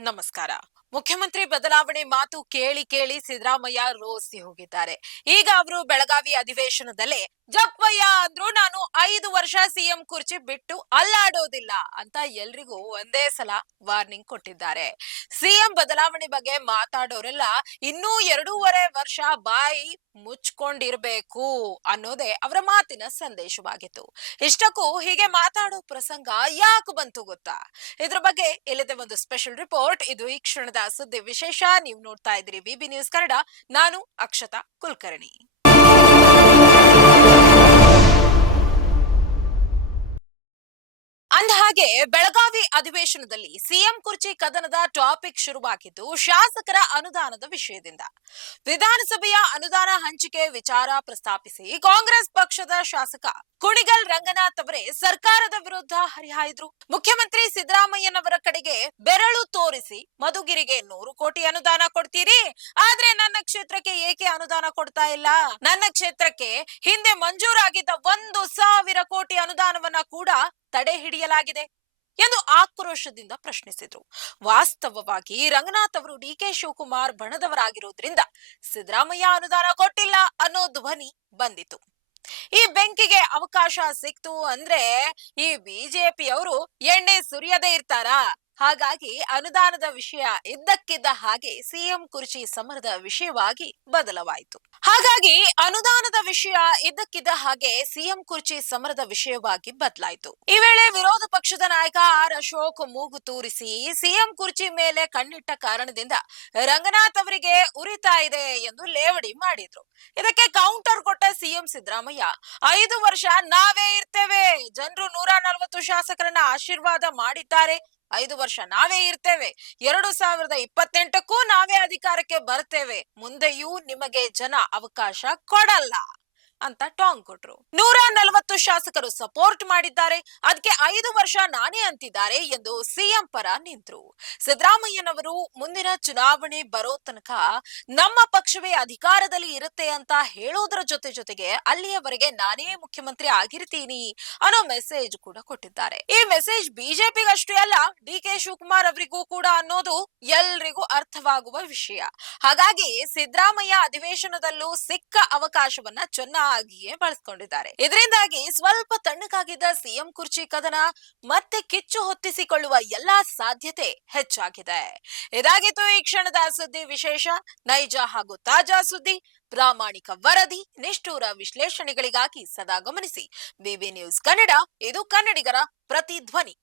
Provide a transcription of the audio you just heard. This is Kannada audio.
ನಮಸ್ಕಾರ. ಮುಖ್ಯಮಂತ್ರಿ ಬದಲಾವಣೆ ಮಾತು ಕೇಳಿ ಕೇಳಿ ಸಿದ್ದರಾಮಯ್ಯ ರೋಸಿ ಹೋಗಿದ್ದಾರೆ. ಈಗ ಅವರು ಬೆಳಗಾವಿ ಅಧಿವೇಶನದಲ್ಲೇ ಜಪ್ಪಯ್ಯ ಅಂದ್ರು ನಾನು ಐದು ವರ್ಷ ಸಿಎಂ ಕುರ್ಚಿ ಬಿಟ್ಟು ಅಲ್ಲಾಡೋದಿಲ್ಲ ಅಂತ ಎಲ್ರಿಗೂ ಒಂದೇ ಸಲ ವಾರ್ನಿಂಗ್ ಕೊಟ್ಟಿದ್ದಾರೆ. ಸಿಎಂ ಬದಲಾವಣೆ ಬಗ್ಗೆ ಮಾತಾಡೋರೆಲ್ಲ ಇನ್ನೂ ಎರಡೂವರೆ ವರ್ಷ ಬಾಯಿ ಮುಚ್ಕೊಂಡಿರ್ಬೇಕು ಅನ್ನೋದೇ ಅವರ ಮಾತಿನ ಸಂದೇಶವಾಗಿತ್ತು. ಇಷ್ಟಕ್ಕೂ ಹೀಗೆ ಮಾತಾಡೋ ಪ್ರಸಂಗ ಯಾಕೆ ಬಂತು ಗೊತ್ತಾ? ಇದ್ರ ಬಗ್ಗೆ ಇಲ್ಲದೆ ಒಂದು ಸ್ಪೆಷಲ್ ರಿಪೋರ್ಟ್ ಇದು ಈ ಕ್ಷಣದ ಸುದ್ದಿ ವಿಶೇಷ. ನೀವು ನೋಡ್ತಾ ಇದ್ದೀರಿ ಬಿಬಿ ನ್ಯೂಸ್ ಕನ್ನಡ. ನಾನು ಅಕ್ಷತಾ ಕುಲಕರ್ಣಿ. ಅಂದಹಾಗೆ ಬೆಳಗಾವಿ ಅಧಿವೇಶನದಲ್ಲಿ ಸಿಎಂ ಕುರ್ಚಿ ಕದನದ ಟಾಪಿಕ್ ಶುರುವಾಗಿದ್ದು ಶಾಸಕರ ಅನುದಾನದ ವಿಷಯದಿಂದ. ವಿಧಾನಸಭೆಯ ಅನುದಾನ ಹಂಚಿಕೆ ವಿಚಾರ ಪ್ರಸ್ತಾಪಿಸಿ ಕಾಂಗ್ರೆಸ್ ಪಕ್ಷದ ಶಾಸಕ ಕುಣಿಗಲ್ ರಂಗನಾಥ್ ಅವರೇ ಸರ್ಕಾರದ ವಿರುದ್ಧ ಹರಿಹಾಯಿದ್ರು. ಮುಖ್ಯಮಂತ್ರಿ ಸಿದ್ದರಾಮಯ್ಯನವರ ಕಡೆಗೆ ಬೆರಳು ತೋರಿಸಿ ಮಧುಗಿರಿಗೆ ನೂರು ಕೋಟಿ ಅನುದಾನ ಕೊಡ್ತೀರಿ? ಆದ್ರೆ ನನ್ನ ಕ್ಷೇತ್ರಕ್ಕೆ ಏಕೆ ಅನುದಾನ ಕೊಡ್ತಾ ಇಲ್ಲ? ನನ್ನ ಕ್ಷೇತ್ರಕ್ಕೆ ಹಿಂದೆ ಮಂಜೂರಾಗಿದ್ದ ಒಂದು ಸಾವಿರ ಕೋಟಿ ಅನುದಾನವನ್ನ ಕೂಡ ತಡೆ ಹಿಡಿಯಲಾಗಿದೆ ಎಂದು ಆಕ್ರೋಶದಿಂದ ಪ್ರಶ್ನಿಸಿದ್ರು. ವಾಸ್ತವವಾಗಿ ರಂಗನಾಥ್ ಅವರು ಡಿ ಕೆ ಶಿವಕುಮಾರ್ ಬಣದವರಾಗಿರುವುದರಿಂದ ಸಿದ್ದರಾಮಯ್ಯ ಅನುದಾನ ಕೊಟ್ಟಿಲ್ಲ ಅನ್ನೋ ಧ್ವನಿ ಬಂದಿತು ಈ ಬೆಂಕಿಗೆ ಅವಕಾಶ ಸಿಕ್ತು ಅಂದ್ರೆ ಈ ಬಿಜೆಪಿಯವರು ಎಣ್ಣೆ ಸುರಿಯದೇ ಇರ್ತಾರಾ? ಹಾಗಾಗಿ ಅನುದಾನದ ವಿಷಯ ಇದ್ದಕ್ಕಿದ್ದ ಹಾಗೆ ಸಿಎಂ ಕುರ್ಚಿ ಸಮರದ ವಿಷಯವಾಗಿ ಬದಲವಾಯಿತು. ಹಾಗಾಗಿ ಅನುದಾನದ ವಿಷಯ ಇದ್ದಕ್ಕಿದ್ದ ಹಾಗೆ ಸಿಎಂ ಕುರ್ಚಿ ಸಮರದ ವಿಷಯವಾಗಿ ಬದಲಾಯಿತು. ಈ ವೇಳೆ ವಿರೋಧ ಪಕ್ಷದ ನಾಯಕ ಆರ್ ಅಶೋಕ್ ಮೂಗು ತೂರಿಸಿ ಸಿಎಂ ಕುರ್ಚಿ ಮೇಲೆ ಕಣ್ಣಿಟ್ಟ ಕಾರಣದಿಂದ ರಂಗನಾಥ್ ಅವರಿಗೆ ಉರಿತಾ ಇದೆ ಎಂದು ಲೇವಡಿ ಮಾಡಿದ್ರು. ಇದಕ್ಕೆ ಕೌಂಟರ್ ಕೊಟ್ಟ ಸಿಎಂ ಸಿದ್ದರಾಮಯ್ಯ, ಐದು ವರ್ಷ ನಾವೇ ಇರ್ತೇವೆ. ಜನರು ನೂರ ನಲವತ್ತು ಶಾಸಕರನ್ನ ಆಶೀರ್ವಾದ ಮಾಡಿದ್ದಾರೆ. ಐದು ವರ್ಷ ನಾವೇ ಇರ್ತೇವೆ. ಎರಡು ಸಾವಿರದ ಇಪ್ಪತ್ತೆಂಟಕ್ಕೂ ನಾವೇ ಅಧಿಕಾರಕ್ಕೆ ಬರ್ತೇವೆ. ಮುಂದೆಯೂ ನಿಮಗೆ ಜನ ಅವಕಾಶ ಕೊಡಲ್ಲ. ಅಂತ ಟಾಂಗ್ ಕೊಟ್ರು. ನೂರ ನಲವತ್ತು ಶಾಸಕರು ಸಪೋರ್ಟ್ ಮಾಡಿದ್ದಾರೆ. ಅದಕ್ಕೆ ಐದು ವರ್ಷ ನಾನೇ ಅಂತಿದ್ದಾರೆ ಎಂದು ಸಿಎಂ ಪರ ನಿಂತರು. ಸಿದ್ದರಾಮಯ್ಯನವರು ಮುಂದಿನ ಚುನಾವಣೆ ಬರೋ ತನಕ ನಮ್ಮ ಪಕ್ಷವೇ ಅಧಿಕಾರದಲ್ಲಿ ಇರುತ್ತೆ ಅಂತ ಹೇಳೋದ್ರ ಜೊತೆ ಜೊತೆಗೆ ಅಲ್ಲಿಯವರೆಗೆ ನಾನೇ ಮುಖ್ಯಮಂತ್ರಿ ಆಗಿರ್ತೀನಿ ಅನ್ನೋ ಮೆಸೇಜ್ ಕೂಡ ಕೊಟ್ಟಿದ್ದಾರೆ. ಈ ಮೆಸೇಜ್ ಬಿಜೆಪಿಗಷ್ಟೇ ಅಲ್ಲ, ಡಿ ಕೆ ಶಿವಕುಮಾರ್ ಅವರಿಗೂ ಕೂಡ ಅನ್ನೋದು ಎಲ್ರಿಗೂ ಅರ್ಥವಾಗುವ ವಿಷಯ. ಹಾಗಾಗಿ ಸಿದ್ದರಾಮಯ್ಯ ಅಧಿವೇಶನದಲ್ಲೂ ಸಿಕ್ಕ ಅವಕಾಶವನ್ನ ಚೆನ್ನಾಗಿಯೇ ಬಳಸ್ಕೊಂಡಿದ್ದಾರೆ. ಇದರಿಂದಾಗಿ ಸ್ವಲ್ಪ ತಣ್ಣಗಾಗಿದ್ದ ಸಿಎಂ ಕುರ್ಚಿ ಕದನ ಮತ್ತೆ ಕಿಚ್ಚು ಹೊತ್ತಿಸಿಕೊಳ್ಳುವ ಎಲ್ಲಾ ಸಾಧ್ಯತೆ ಹೆಚ್ಚಾಗಿದೆ. ಇದಾಗಿತ್ತು ಈ ಕ್ಷಣದ ಸುದ್ದಿ ವಿಶೇಷ. ನೈಜ ಹಾಗೂ ತಾಜಾ ಸುದ್ದಿ. ಪ್ರಾಮಾಣಿಕ ವರದಿ, ನಿಷ್ಠೂರ ವಿಶ್ಲೇಷಣೆಗಳಿಗಾಗಿ ಸದಾ ಗಮನಿಸಿ. ಬಿಬಿ ನ್ಯೂಸ್ ಕನ್ನಡ, ಇದು ಕನ್ನಡಿಗರ ಪ್ರತಿಧ್ವನಿ.